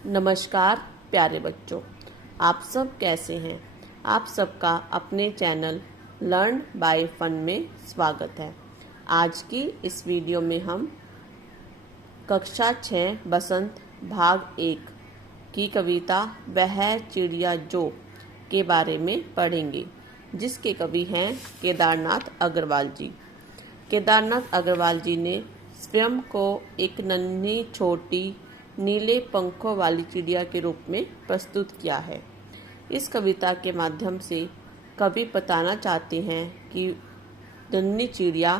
नमस्कार प्यारे बच्चों, आप सब कैसे हैं। आप सबका अपने चैनल लर्न बाय फन में स्वागत है। आज की इस वीडियो में हम कक्षा 6 बसंत भाग 1 की कविता वह चिड़िया जो के बारे में पढ़ेंगे, जिसके कवि हैं केदारनाथ अग्रवाल जी। केदारनाथ अग्रवाल जी ने स्वयं को एक नन्ही छोटी नीले पंखों वाली चिड़िया के रूप में प्रस्तुत किया है। इस कविता के माध्यम से कवि बताना चाहते हैं कि नन्ही चिड़िया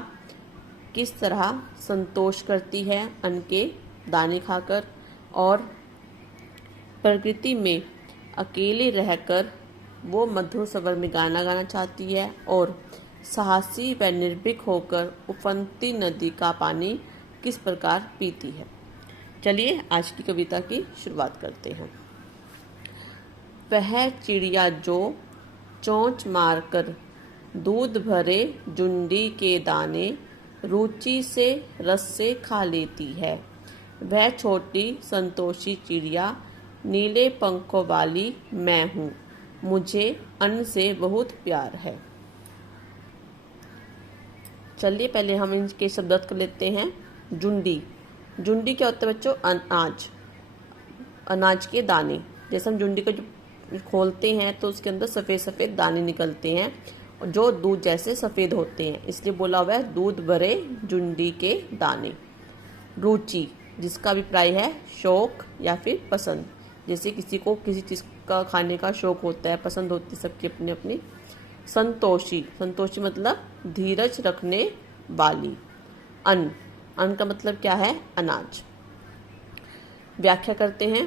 किस तरह संतोष करती है अन्न के दाने खाकर, और प्रकृति में अकेले रहकर वो मधुर स्वर में गाना गाना चाहती है और साहसी व निर्भीक होकर उफनती नदी का पानी किस प्रकार पीती है। चलिए आज की कविता की शुरुआत करते हैं। वह चिड़िया जो चोंच मारकर दूध भरे जुंडी के दाने रुचि से रस से खा लेती है। वह छोटी संतोषी चिड़िया नीले पंखों वाली मैं हूँ, मुझे अन्न से बहुत प्यार है। चलिए पहले हम इनके शब्दार्थ कर लेते हैं। जुंडी, जुंडी क्या होता है बच्चों? अनाज, अनाज के दाने। जैसे हम जुंडी को जो खोलते हैं तो उसके अंदर सफ़ेद सफ़ेद दाने निकलते हैं जो दूध जैसे सफ़ेद होते हैं, इसलिए बोला हुआ है दूध भरे जुंडी के दाने। रुचि, जिसका अभिप्राय है शौक या फिर पसंद। जैसे किसी को किसी चीज़ का खाने का शौक होता है, पसंद होती है सबकी अपनी अपनी। संतोषी, संतोषी मतलब धीरज रखने वाली। अन्न, अन्न का मतलब क्या है? अनाज। व्याख्या करते हैं।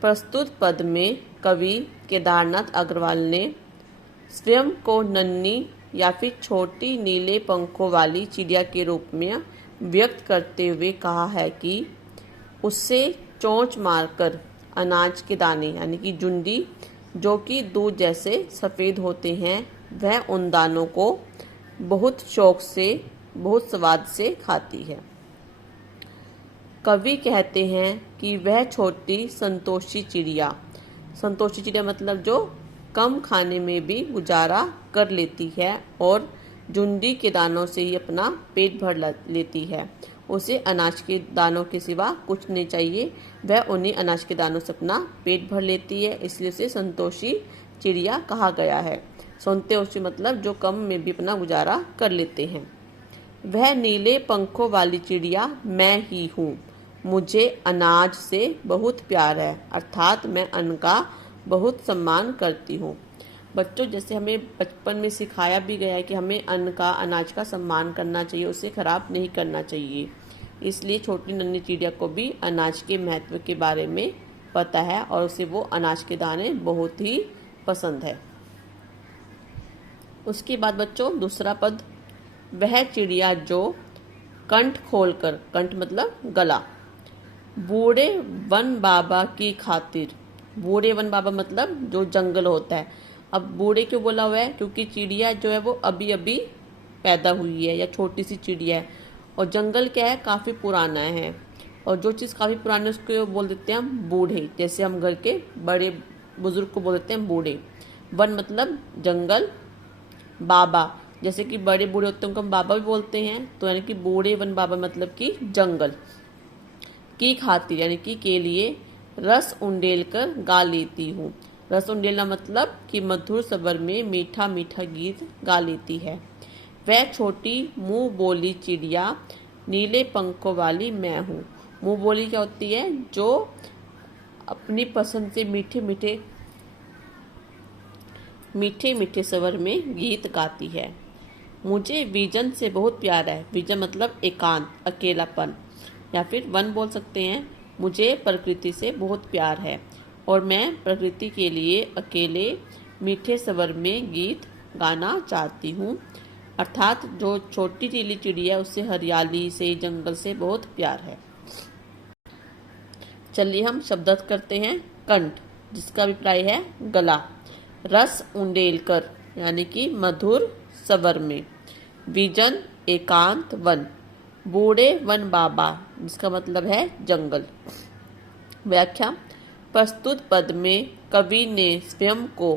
प्रस्तुत पद में कवि केदारनाथ अग्रवाल ने स्वयं को नन्ही या फिर छोटी नीले पंखों वाली चिड़िया के रूप में व्यक्त करते हुए कहा है कि उससे चोंच मारकर अनाज के दाने यानी कि जुंडी जो कि दूध जैसे सफ़ेद होते हैं, वह उन दानों को बहुत शौक से बहुत स्वाद से खाती है। कवि कहते हैं कि वह छोटी संतोषी चिड़िया, संतोषी चिड़िया मतलब जो कम खाने में भी गुजारा कर लेती है और जुंडी के दानों से ही अपना पेट भर लेती है। उसे अनाज के दानों के सिवा कुछ नहीं चाहिए, वह उन्हीं अनाज के दानों से अपना पेट भर लेती है, इसलिए उसे संतोषी चिड़िया कहा गया है। संतोषी मतलब जो कम में भी अपना गुजारा कर लेते हैं। वह नीले पंखों वाली चिड़िया मैं ही हूँ, मुझे अनाज से बहुत प्यार है, अर्थात मैं अन्न का बहुत सम्मान करती हूँ। बच्चों, जैसे हमें बचपन में सिखाया भी गया है कि हमें अन्न का, अनाज का सम्मान करना चाहिए, उसे खराब नहीं करना चाहिए। इसलिए छोटी नन्ही चिड़िया को भी अनाज के महत्व के बारे में पता है और उसे वो अनाज के दाने बहुत ही पसंद है। उसके बाद बच्चों दूसरा पद, वह चिड़िया जो कंठ खोलकर, कंठ मतलब गला, बूढ़े वन बाबा की खातिर। बूढ़े वन बाबा मतलब जो जंगल होता है। अब बूढ़े क्यों बोला हुआ है? क्योंकि चिड़िया जो है वो अभी अभी पैदा हुई है या छोटी सी चिड़िया है, और जंगल क्या है? काफ़ी पुराना है, और जो चीज़ काफ़ी पुरानी है उसको बोल देते हैं हम बूढ़े। जैसे हम घर के बड़े बुजुर्ग को बोल देते हैं बूढ़े। वन मतलब जंगल, बाबा जैसे कि बड़े बूढ़े होते हैं उनको हम बाबा भी बोलते हैं, तो यानी कि बूढ़े वन बाबा मतलब कि जंगल की खातिर यानी कि के लिए रस उंडेल कर गा लेती हूँ। रस उंडेलना मतलब कि मधुर स्वर में मीठा मीठा गीत गा लेती है। वह छोटी मुंह बोली चिड़िया नीले पंखों वाली मैं हूँ। मुंह बोली क्या होती है? जो अपनी पसंद से मीठे मीठे स्वर में गीत गाती है। मुझे विजन से बहुत प्यार है। विजन मतलब एकांत, अकेलापन, या फिर वन बोल सकते हैं। मुझे प्रकृति से बहुत प्यार है और मैं प्रकृति के लिए अकेले मीठे स्वर में गीत गाना चाहती हूँ, अर्थात जो छोटी नीली चिड़िया है उससे हरियाली से, जंगल से बहुत प्यार है। चलिए हम शब्दार्थ करते हैं। कंठ, जिसका अभिप्राय है गला, रस उंडेल कर यानी कि मधुर स्वर में, विजन एकांत वन, बूढ़े वन बाबा जिसका मतलब है जंगल। व्याख्या, प्रस्तुत पद में कवि ने स्वयं को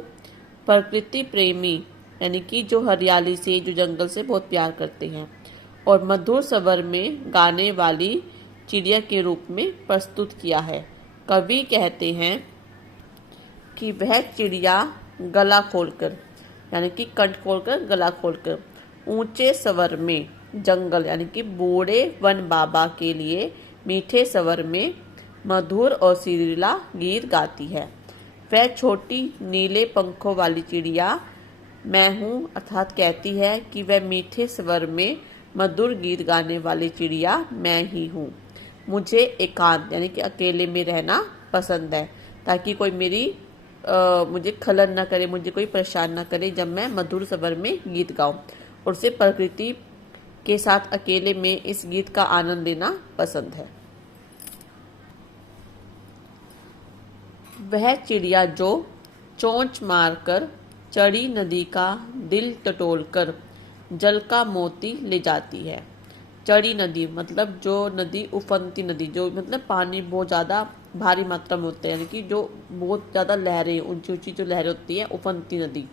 प्रकृति प्रेमी यानी कि जो हरियाली से, जो जंगल से बहुत प्यार करते हैं, और मधुर स्वर में गाने वाली चिड़िया के रूप में प्रस्तुत किया है। कवि कहते हैं कि वह चिड़िया गला खोलकर यानी कि कंठ खोलकर, गला खोलकर ऊंचे स्वर में जंगल यानी कि बूढ़े वन बाबा के लिए मीठे स्वर में मधुर और सुरीला गीत गाती है। वह छोटी नीले पंखों वाली चिड़िया मैं हूँ, अर्थात कहती है कि वह मीठे स्वर में मधुर गीत गाने वाली चिड़िया मैं ही हूँ। मुझे एकांत यानी कि अकेले में रहना पसंद है, ताकि कोई मुझे खलन न करे, मुझे कोई परेशान न करे जब मैं मधुर स्वर में गीत गाऊं। और उसे प्रकृति के साथ अकेले में इस गीत का आनंद लेना पसंद है। वह चिड़िया जो चोंच मारकर चढ़ी नदी का दिल टटोलकर जल का मोती ले जाती है। चढ़ी नदी मतलब जो नदी, उफनती नदी, जो मतलब पानी बहुत ज़्यादा भारी मात्रा में होता है, यानी कि जो बहुत ज़्यादा लहरें, ऊंची ऊंची जो लहरें होती है, उफनती नदी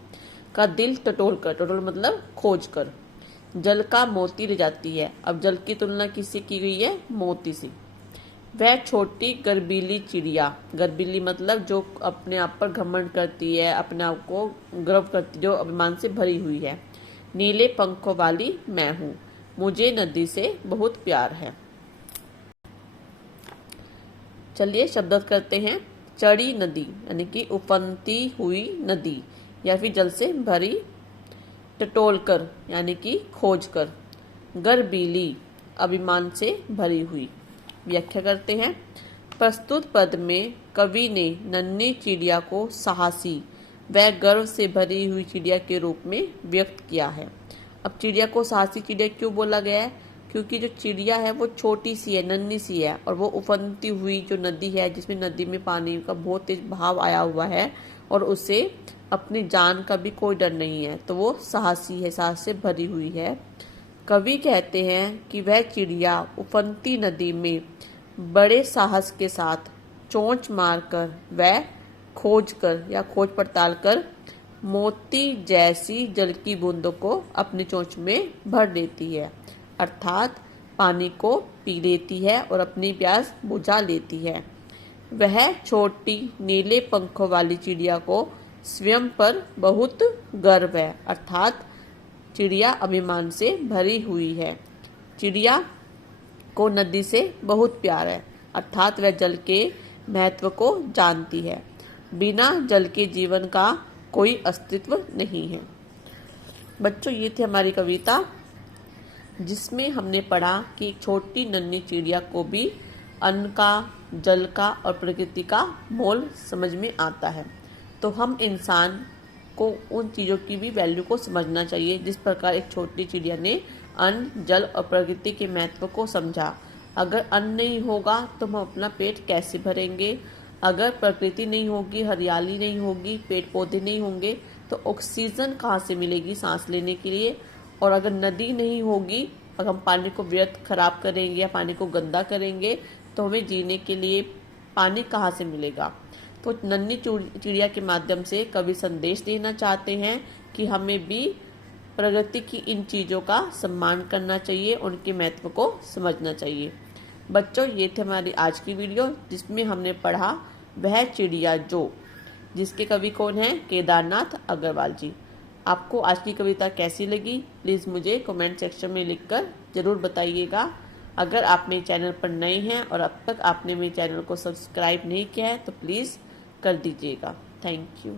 का दिल टटोल मतलब खोज कर जल का मोती ले जाती है। अब जल की तुलना किससे की गई है? मोती से। वह छोटी गर्बीली चिड़िया, गर्बीली मतलब जो अपने आप पर घमंड करती है, अपने आप को गर्व करती, जो अभिमान से भरी हुई है। नीले पंखों वाली मैं हूँ, मुझे नदी से बहुत प्यार है। चलिए शब्द करते हैं। चढ़ी नदी यानी कि उफनती हुई नदी या फिर जल से भरी, टटोलकर यानी कि खोज कर, गर्बीली अभिमान से भरी हुई। व्याख्या करते हैं। प्रस्तुत पद में कवि ने नन्ही चिड़िया को साहसी व गर्व से भरी हुई चिड़िया के रूप में व्यक्त किया है। अब चिड़िया को साहसी चिड़िया क्यों बोला गया है? क्योंकि जो चिड़िया है वो छोटी सी है, नन्ही सी है, और वो उफनती हुई जो नदी है, जिसमें नदी में पानी का बहुत तेज बहाव आया हुआ है और उसे अपनी जान का भी कोई डर नहीं है, तो वो साहसी है, साहस से भरी हुई है। कवि कहते हैं कि वह चिड़िया उफनती नदी में बड़े साहस के साथ चोंच मारकर व खोज कर या खोज पड़ताल कर मोती जैसी जल की बूंदों को अपनी चोंच में भर लेती है, अर्थात पानी को पी लेती है और अपनी प्यास बुझा लेती है। वह छोटी नीले पंखों वाली चिड़िया को स्वयं पर बहुत गर्व है, अर्थात चिड़िया अभिमान से भरी हुई है। चिड़िया को नदी से बहुत प्यार है, अर्थात वह जल के महत्व को जानती है। बिना जल के जीवन का कोई अस्तित्व नहीं है। बच्चों, ये थी हमारी कविता, जिसमें हमने पढ़ा कि एक छोटी नन्ही चिड़िया को भी अन्न का, जल का और प्रकृति का मोल समझ में आता है। तो हम इंसान को उन चीज़ों की भी वैल्यू को समझना चाहिए, जिस प्रकार एक छोटी चिड़िया ने अन्न, जल और प्रकृति के महत्व को समझा। अगर अन्न नहीं होगा तो हम अपना पेट कैसे भरेंगे? अगर प्रकृति नहीं होगी, हरियाली नहीं होगी, पेड़ पौधे नहीं होंगे, तो ऑक्सीजन कहाँ से मिलेगी सांस लेने के लिए? और अगर नदी नहीं होगी, अगर हम पानी को व्यर्थ खराब करेंगे या पानी को गंदा करेंगे, तो हमें जीने के लिए पानी कहाँ से मिलेगा? तो नन्ही चिड़िया के माध्यम से कवि संदेश देना चाहते हैं कि हमें भी प्रकृति की इन चीज़ों का सम्मान करना चाहिए, उनके महत्व को समझना चाहिए। बच्चों, ये थी हमारी आज की वीडियो, जिसमें हमने पढ़ा वह चिड़िया जो, जिसके कवि कौन है? केदारनाथ अग्रवाल जी। आपको आज की कविता कैसी लगी? प्लीज़ मुझे कमेंट सेक्शन में लिखकर ज़रूर बताइएगा। अगर आप मेरे चैनल पर नए हैं और अब तक आपने मेरे चैनल को सब्सक्राइब नहीं किया है तो प्लीज़ कर दीजिएगा। Thank you.